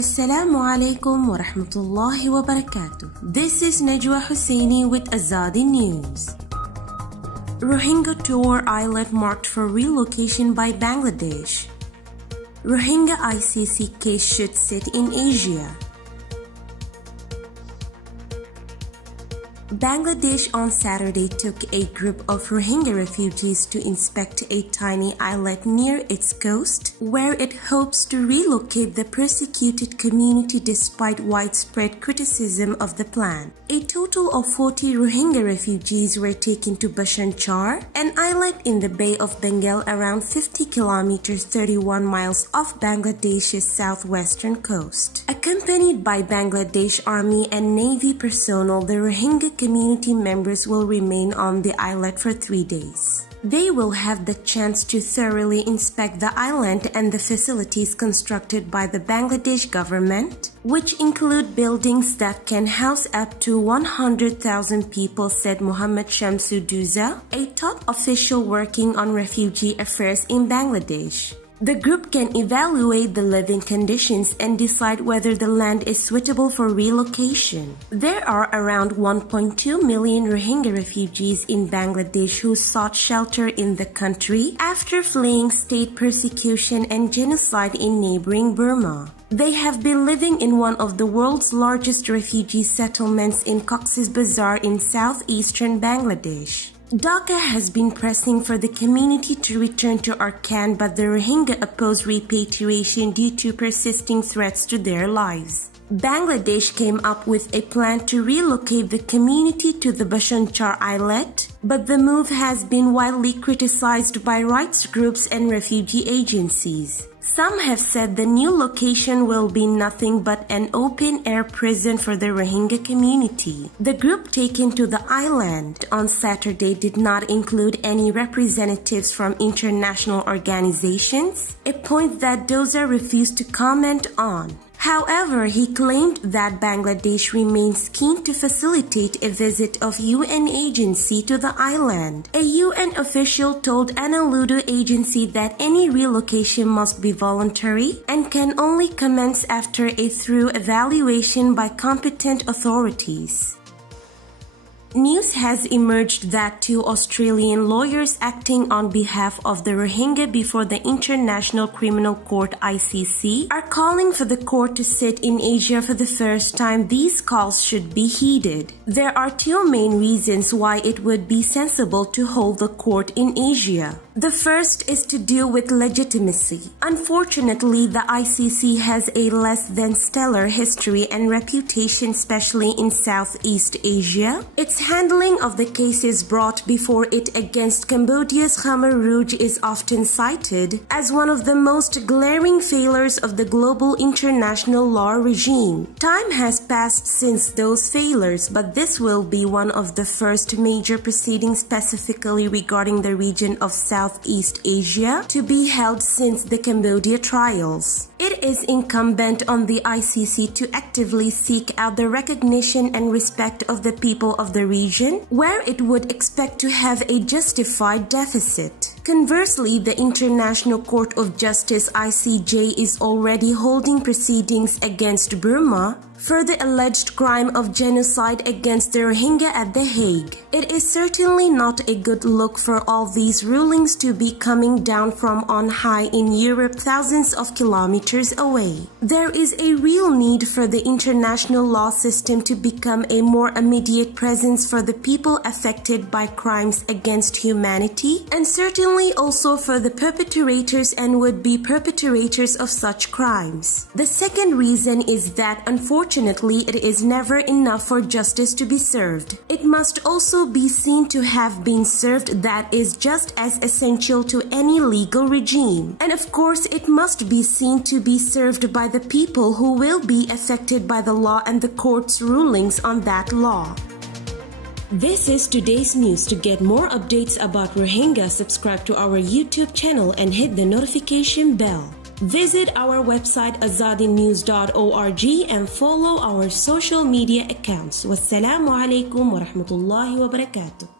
Assalamu alaikum wa rahmatullahi wa barakatuh. This is Najwa Husseini with Azadi News. Rohingya tour islet marked for relocation by Bangladesh. Rohingya ICC case should sit in Asia. Bangladesh on Saturday took a group of Rohingya refugees to inspect a tiny islet near its coast, where it hopes to relocate the persecuted community despite widespread criticism of the plan. A total of 40 Rohingya refugees were taken to Bhasan Char, an islet in the Bay of Bengal around 50 kilometers 31 miles off Bangladesh's southwestern coast. Accompanied by Bangladesh Army and Navy personnel, the Rohingya community members will remain on the islet for 3 days. They will have the chance to thoroughly inspect the island and the facilities constructed by the Bangladesh government, which include buildings that can house up to 100,000 people, said Mohammad Shamsuddouza, a top official working on refugee affairs in Bangladesh. The group can evaluate the living conditions and decide whether the land is suitable for relocation. There are around 1.2 million Rohingya refugees in Bangladesh who sought shelter in the country after fleeing state persecution and genocide in neighboring Burma. They have been living in one of the world's largest refugee settlements in Cox's Bazar in southeastern Bangladesh. Dhaka has been pressing for the community to return to Arakan, but the Rohingya oppose repatriation due to persisting threats to their lives. Bangladesh came up with a plan to relocate the community to the Bhasan Char islet, but the move has been widely criticized by rights groups and refugee agencies. Some have said the new location will be nothing but an open-air prison for the Rohingya community. The group taken to the island on Saturday did not include any representatives from international organizations, a point that Doza refused to comment on. However, he claimed that Bangladesh remains keen to facilitate a visit of UN agency to the island. A UN official told Anadolu agency that any relocation must be voluntary and can only commence after a thorough evaluation by competent authorities. News has emerged that 2 Australian lawyers acting on behalf of the Rohingya before the International Criminal Court (ICC) are calling for the court to sit in Asia for the first time. These calls should be heeded. There are 2 main reasons why it would be sensible to hold the court in Asia. The first is to do with legitimacy. Unfortunately, the ICC has a less than stellar history and reputation, especially in Southeast Asia. Its handling of the cases brought before it against Cambodia's Khmer Rouge is often cited as one of the most glaring failures of the global international law regime. Time has passed since those failures, but this will be one of the first major proceedings specifically regarding the region of Southeast Asia to be held since the Cambodia trials. It is incumbent on the ICC to actively seek out the recognition and respect of the people of the region, where it would expect to have a justified deficit. Conversely, the International Court of Justice (ICJ) is already holding proceedings against Burma for the alleged crime of genocide against the Rohingya at The Hague. It is certainly not a good look for all these rulings to be coming down from on high in Europe, thousands of kilometers away. There is a real need for the international law system to become a more immediate presence for the people affected by crimes against humanity, and certainly also for the perpetrators and would-be perpetrators of such crimes. The second reason is that unfortunately it is never enough for justice to be served. It must also be seen to have been served. That is just as essential to any legal regime. And of course, it must be seen to be served by the people who will be affected by the law and the court's rulings on that law. This is today's news. To get more updates about Rohingya, subscribe to our YouTube channel and hit the notification bell. Visit our website azadinews.org and follow our social media accounts. Wassalamu alaikum wa rahmatullahi wa barakatuh.